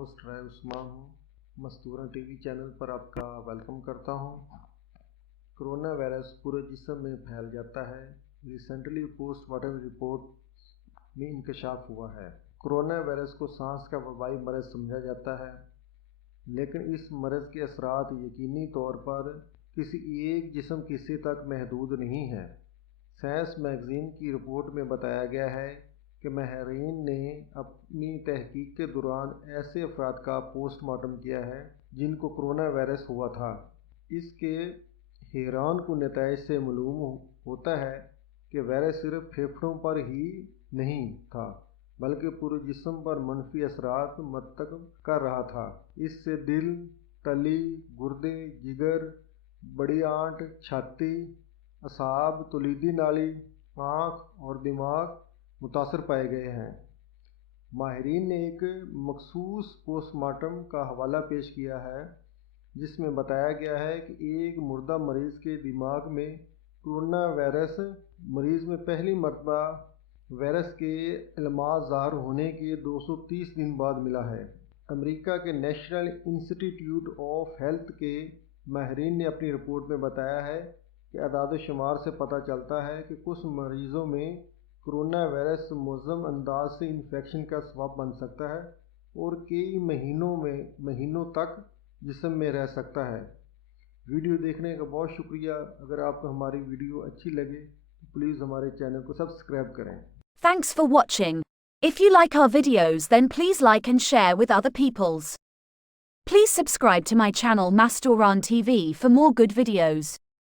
Host राय उस्मान हूँ। Mastura TV channel पर आपका वेलकम करता हूँ। कोरोना वायरस पूरे जिस्म में फैल जाता है। रिसेंटली पोस्टमार्टम रिपोर्ट में इंकशाफ हुआ है। कोरोना वायरस को सांस का वबाई मरज़ समझा जाता है, लेकिन इस मरज़ के असरात यकीनी तौर पर किसी एक जिस्म के हिस्से तक महदूद नहीं है। साइंस मैगज़ीन की रिपोर्ट में बताया गया है कि माहिरीन ने अपनी तहकीक के दौरान ऐसे अफराद का पोस्टमार्टम किया है जिनको कोरोना वायरस हुआ था। इसके हैरान कुन नताइज से मालूम होता है कि वायरस सिर्फ फेफड़ों पर ही नहीं था, बल्कि पूरे जिस्म पर मनफी असरात मरतकब कर रहा था। इससे दिल, तली, गुर्दे, जिगर, बड़ी आंत, छाती, असाब, तौलीदी नाली, आँख और दिमाग मुतासर पाए गए हैं। माहिरीन ने एक मखसूस पोस्टमार्टम का हवाला पेश किया है, जिसमें बताया गया है कि एक मुर्दा मरीज़ के दिमाग में कोरोना वायरस मरीज़ में पहली मरतबा वायरस के इल्मात ज़ाहिर होने के 230 दिन बाद मिला है। अमेरिका के नेशनल इंस्टीट्यूट ऑफ हेल्थ के माहिरीन ने अपनी रिपोर्ट में बताया है कि अदाद शुमार से पता चलता है कि कुछ मरीज़ों में कोरोना वायरस मुअज़्ज़म अंदाज से इन्फेक्शन का सबब बन सकता है और कई महीनों तक जिस्म में रह सकता है। वीडियो देखने का बहुत शुक्रिया। अगर आपको हमारी वीडियो अच्छी लगे तो प्लीज़ हमारे चैनल को सब्सक्राइब करें। Thanks for watching. If you like our videos, then please like and share with other peoples. Please subscribe to my channel Mastoran TV for more good videos.